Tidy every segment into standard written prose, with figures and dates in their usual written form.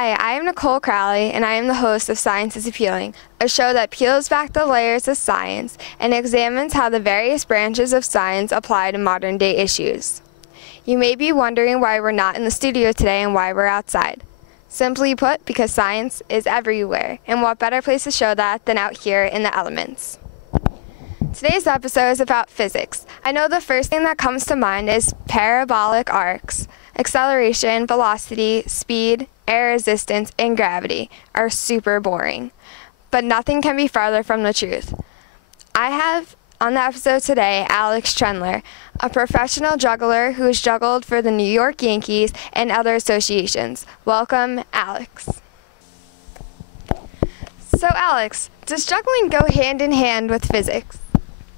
Hi, I am Nicole Crowley, and I am the host of Science is Appealing, a show that peels back the layers of science and examines how the various branches of science apply to modern-day issues. You may be wondering why we're not in the studio today and why we're outside. Simply put, because science is everywhere, and what better place to show that than out here in the elements. Today's episode is about physics. I know the first thing that comes to mind is parabolic arcs. Acceleration, velocity, speed, air resistance, and gravity are super boring. But nothing can be farther from the truth. I have on the episode today Alex Trendler, a professional juggler who has juggled for the New York Yankees and other associations. Welcome, Alex. So Alex, does juggling go hand in hand with physics?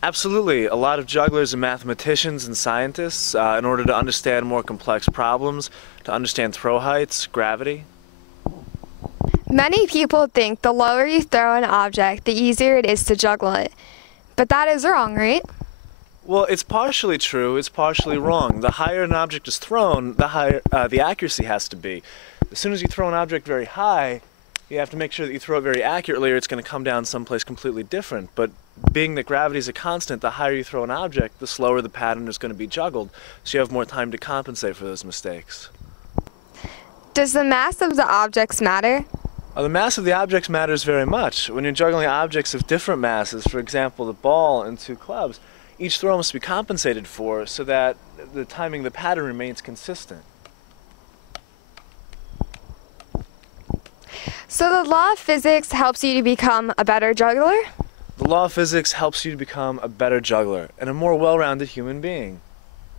Absolutely. A lot of jugglers are mathematicians and scientists in order to understand more complex problems, to understand throw heights, gravity. Many people think the lower you throw an object, the easier it is to juggle it. But that is wrong, right? Well, it's partially true, it's partially wrong. The higher an object is thrown, the higher the accuracy has to be. As soon as you throw an object very high, you have to make sure that you throw it very accurately or it's going to come down someplace completely different. But being that gravity is a constant, the higher you throw an object, the slower the pattern is going to be juggled, so you have more time to compensate for those mistakes. Does the mass of the objects matter? The mass of the objects matters very much. When you're juggling objects of different masses, for example the ball and two clubs, each throw must be compensated for so that the timing of the pattern remains consistent. So the law of physics helps you to become a better juggler? The law of physics helps you to become a better juggler and a more well-rounded human being.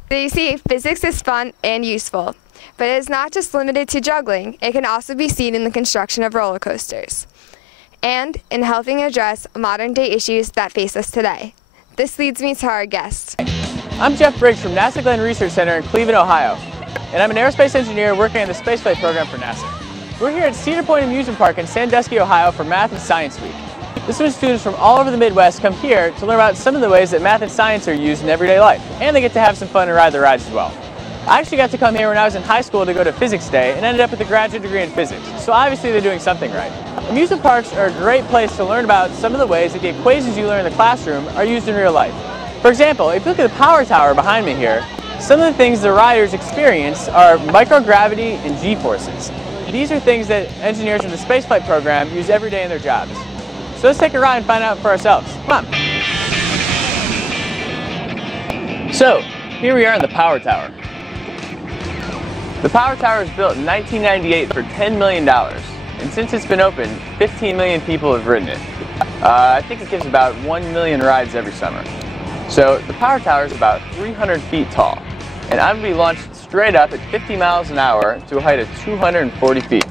So you see, physics is fun and useful, but it is not just limited to juggling. It can also be seen in the construction of roller coasters and in helping address modern-day issues that face us today. This leads me to our guest. I'm Jeff Briggs from NASA Glenn Research Center in Cleveland, Ohio, and I'm an aerospace engineer working on the spaceflight program for NASA. We're here at Cedar Point Amusement Park in Sandusky, Ohio for Math and Science Week. This is when students from all over the Midwest come here to learn about some of the ways that math and science are used in everyday life, and they get to have some fun and ride the rides as well. I actually got to come here when I was in high school to go to Physics Day and ended up with a graduate degree in physics, so obviously they're doing something right. Amusement parks are a great place to learn about some of the ways that the equations you learn in the classroom are used in real life. For example, if you look at the power tower behind me here, some of the things the riders experience are microgravity and g-forces. These are things that engineers in the spaceflight program use every day in their jobs. So let's take a ride and find out for ourselves. Come on. So, here we are in the power tower. The power tower was built in 1998 for $10 million, and since it's been open, 15 million people have ridden it. I think it gives about 1 million rides every summer. So, the power tower is about 300 feet tall, and I'm going to be launched straight up at 50 miles an hour to a height of 240 feet.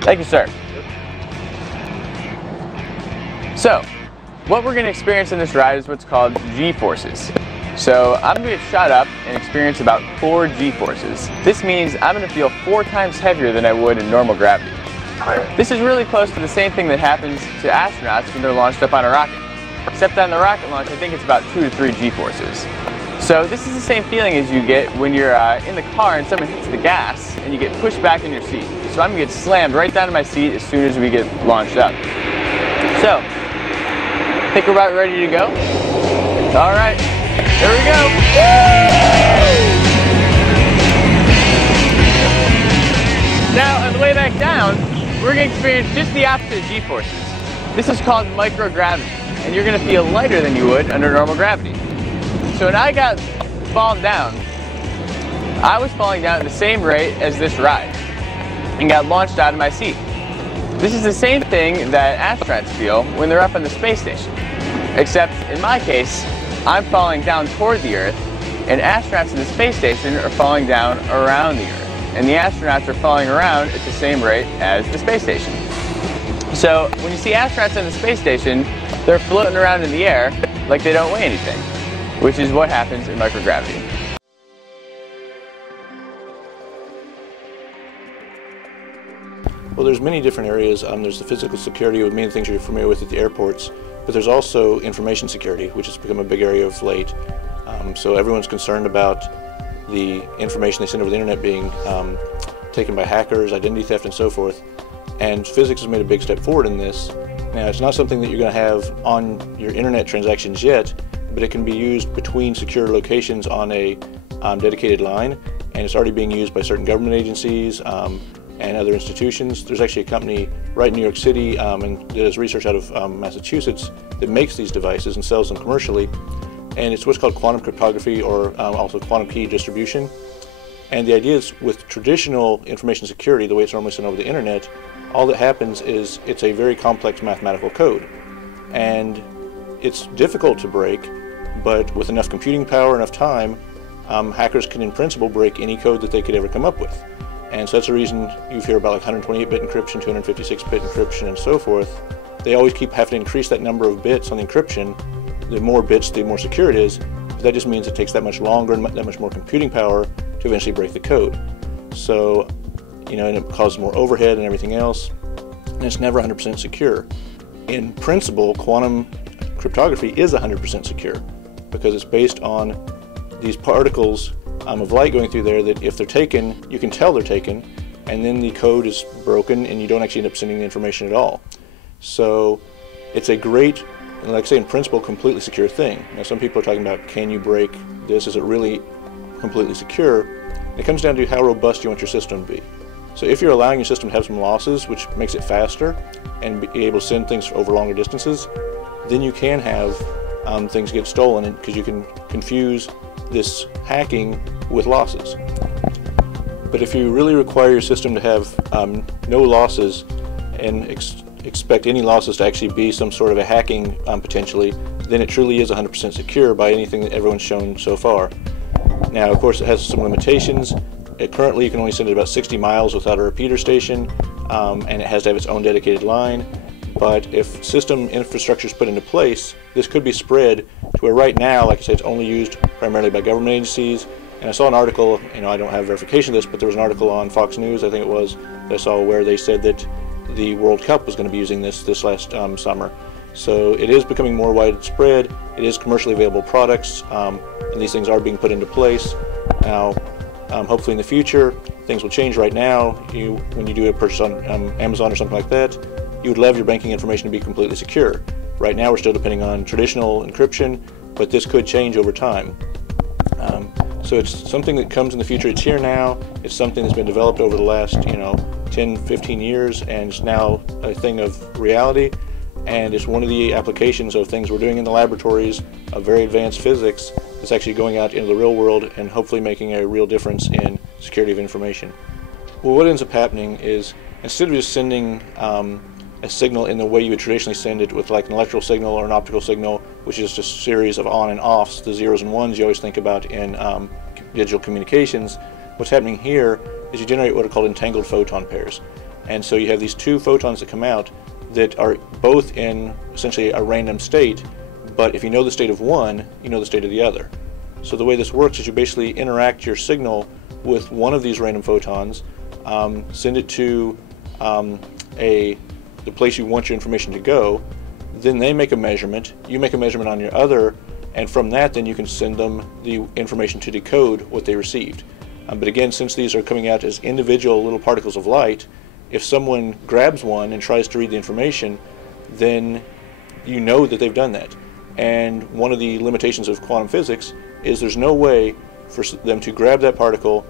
Thank you, sir. So, what we're going to experience in this ride is what's called g-forces. So, I'm going to get shot up and experience about 4 g-forces. This means I'm going to feel 4 times heavier than I would in normal gravity. This is really close to the same thing that happens to astronauts when they're launched up on a rocket. Except on the rocket launch, I think it's about 2 to 3 g-forces. So this is the same feeling as you get when you're in the car and someone hits the gas and you get pushed back in your seat. So I'm going to get slammed right down to my seat as soon as we get launched up. So, I think we're about ready to go. All right, here we go. Now, on the way back down, we're going to experience just the opposite of g-forces. This is called microgravity, and you're going to feel lighter than you would under normal gravity. So when I got fallen down, I was falling down at the same rate as this ride and got launched out of my seat. This is the same thing that astronauts feel when they're up on the space station. Except in my case, I'm falling down toward the Earth, and astronauts in the space station are falling down around the Earth. And the astronauts are falling around at the same rate as the space station. So when you see astronauts on the space station, they're floating around in the air like they don't weigh anything, which is what happens in microgravity. Well, there's many different areas. There's the physical security, with many things you're familiar with at the airports, but there's also information security, which has become a big area of late. So everyone's concerned about the information they send over the internet being taken by hackers, identity theft, and so forth. And physics has made a big step forward in this. Now, it's not something that you're going to have on your internet transactions yet, but it can be used between secure locations on a dedicated line, and it's already being used by certain government agencies and other institutions. There's actually a company right in New York City and does research out of Massachusetts that makes these devices and sells them commercially, and it's what's called quantum cryptography, or also quantum key distribution. And the idea is, with traditional information security, the way it's normally sent over the internet, all that happens is it's a very complex mathematical code, and it's difficult to break, but with enough computing power, enough time, hackers can in principle break any code that they could ever come up with. And so that's the reason you hear about like 128-bit encryption, 256-bit encryption, and so forth. They always keep having to increase that number of bits on the encryption. The more bits, the more secure it is. But that just means it takes that much longer and that much more computing power to eventually break the code. So, and it causes more overhead and everything else. And it's never 100% secure. In principle, quantum cryptography is 100% secure because it's based on these particles of light going through there that if they're taken, you can tell they're taken, and then the code is broken and you don't actually end up sending the information at all. So it's a great, and like I say, in principle, completely secure thing. Now, some people are talking about, can you break this? Is it really completely secure? It comes down to how robust you want your system to be. So if you're allowing your system to have some losses, which makes it faster and be able to send things over longer distances, then you can have things get stolen, because you can confuse this hacking with losses. But if you really require your system to have no losses and expect any losses to actually be some sort of a hacking potentially, then it truly is 100% secure by anything that everyone's shown so far. Now, of course, it has some limitations. Currently, you can only send it about 60 miles without a repeater station, and it has to have its own dedicated line. But if system infrastructure is put into place, this could be spread to where right now, like I said, it's only used primarily by government agencies. And I saw an article, I don't have verification of this, but there was an article on Fox News, I think it was, that I saw where they said that the World Cup was going to be using this last summer. So it is becoming more widespread. It is commercially available products, and these things are being put into place. Now, hopefully in the future, things will change. Right now, when you do a purchase on Amazon or something like that, you would love your banking information to be completely secure. Right now, we're still depending on traditional encryption, but this could change over time. So it's something that comes in the future. It's here now. It's something that's been developed over the last 10, 15 years, and it's now a thing of reality. And it's one of the applications of things we're doing in the laboratories of very advanced physics that's actually going out into the real world and hopefully making a real difference in security of information. Well, what ends up happening is, instead of just sending a signal in the way you would traditionally send it with like an electrical signal or an optical signal, which is just a series of on and offs, the zeros and ones you always think about in digital communications, what's happening here is you generate what are called entangled photon pairs. And so you have these two photons that come out that are both in essentially a random state, but if you know the state of one, you know the state of the other. So the way this works is you basically interact your signal with one of these random photons, send it to the place you want your information to go, then they make a measurement, you make a measurement on your other, and from that then you can send them the information to decode what they received. But again, since these are coming out as individual little particles of light, if someone grabs one and tries to read the information, then you know that they've done that. And one of the limitations of quantum physics is there's no way for them to grab that particle,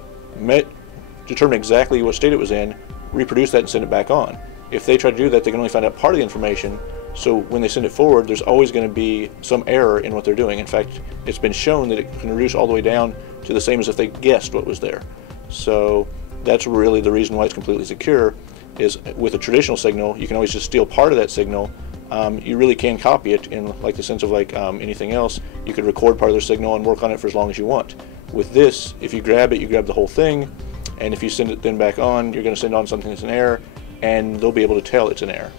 determine exactly what state it was in, reproduce that and send it back on. If they try to do that, they can only find out part of the information, so when they send it forward, there's always going to be some error in what they're doing. In fact, it's been shown that it can reduce all the way down to the same as if they guessed what was there. So that's really the reason why it's completely secure, is with a traditional signal, you can always just steal part of that signal. You really can copy it in like the sense of like anything else. You could record part of the signal and work on it for as long as you want. With this, if you grab it, you grab the whole thing, and if you send it then back on, you're going to send on something that's an error, and they'll be able to tell it's an error.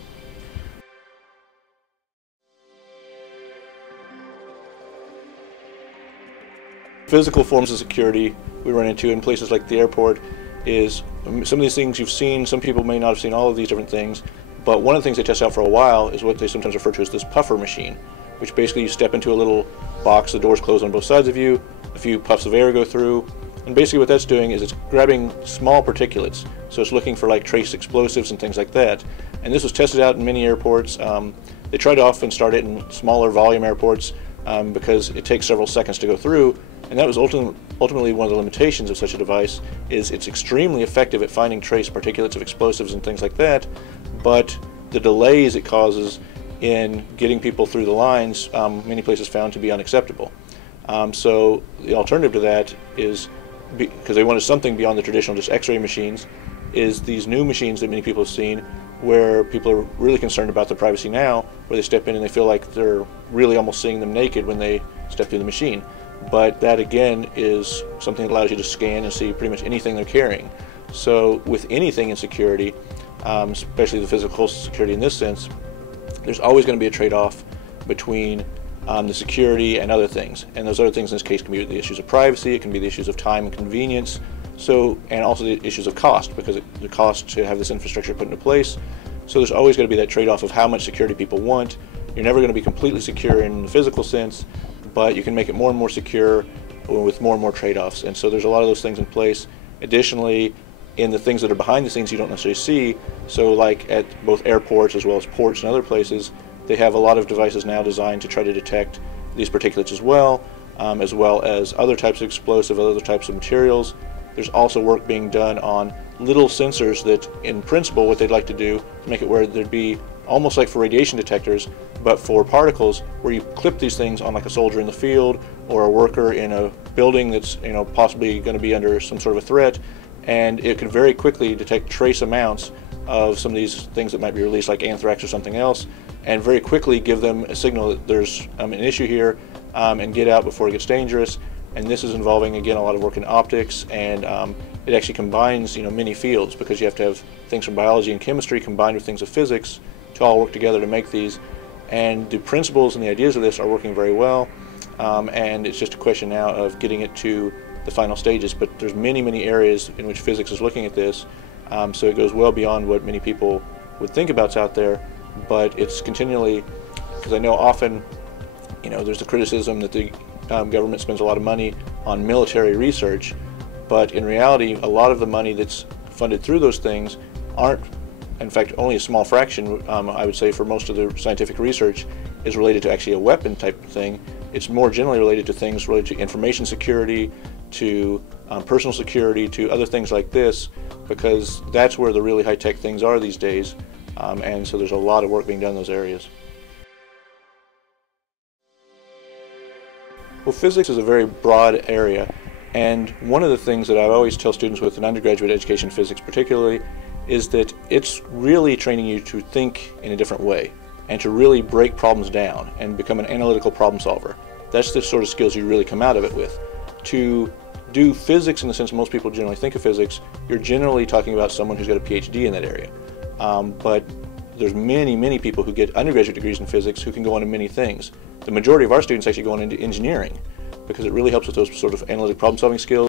Physical forms of security we run into in places like the airport is some of these things you've seen. Some people may not have seen all of these different things, but one of the things they test out for a while is what they sometimes refer to as this puffer machine, which basically you step into a little box, the doors close on both sides of you, a few puffs of air go through, And basically what that's doing is it's grabbing small particulates. So it's looking for like trace explosives and things like that. And this was tested out in many airports. They try to often start it in smaller volume airports because it takes several seconds to go through. And that was ultimately one of the limitations of such a device, is it's extremely effective at finding trace particulates of explosives and things like that, but the delays it causes in getting people through the lines, many places found to be unacceptable. So the alternative to that is, because they wanted something beyond the traditional just X-ray machines, is these new machines that many people have seen where people are really concerned about their privacy now, where they step in and they feel like they're really almost seeing them naked when they step through the machine. But that again is something that allows you to scan and see pretty much anything they're carrying. So with anything in security, especially the physical security in this sense, there's always going to be a trade-off between the security and other things. And those other things in this case can be the issues of privacy, it can be the issues of time and convenience, and also the issues of cost, because the cost to have this infrastructure put into place. So there's always going to be that trade-off of how much security people want. You're never going to be completely secure in the physical sense, but you can make it more and more secure with more and more trade-offs. And so there's a lot of those things in place. Additionally, in the things that are behind the scenes you don't necessarily see, so like at both airports as well as ports and other places, they have a lot of devices now designed to try to detect these particulates as well as other types of explosive, other types of materials. There's also work being done on little sensors that, in principle, what they'd like to do to make it where there'd be almost like for radiation detectors, but for particles, where you clip these things on like a soldier in the field or a worker in a building that's possibly going to be under some sort of a threat, and it can very quickly detect trace amounts of some of these things that might be released, like anthrax or something else, and very quickly give them a signal that there's an issue here, and get out before it gets dangerous. And this is involving, again, a lot of work in optics, and it actually combines many fields, because you have to have things from biology and chemistry combined with things of physics to all work together to make these. And the principles and the ideas of this are working very well, and it's just a question now of getting it to the final stages. But there's many areas in which physics is looking at this, so it goes well beyond what many people would think about's out there. But it's continually, because I know often there's the criticism that the government spends a lot of money on military research, but in reality a lot of the money that's funded through those things aren't, in fact only a small fraction, I would say, for most of the scientific research is related to actually a weapon type of thing. It's more generally related to things related to information security, to personal security, to other things like this, because that's where the really high-tech things are these days, and so there's a lot of work being done in those areas. Well, physics is a very broad area, and one of the things that I always tell students with an undergraduate education in physics particularly is that it's really training you to think in a different way and to really break problems down and become an analytical problem solver. That's the sort of skills you really come out of it with. To do physics in the sense most people generally think of physics, you're generally talking about someone who's got a PhD in that area. But there's many people who get undergraduate degrees in physics who can go on to many things. The majority of our students actually go on into engineering because it really helps with those sort of analytic problem solving skills.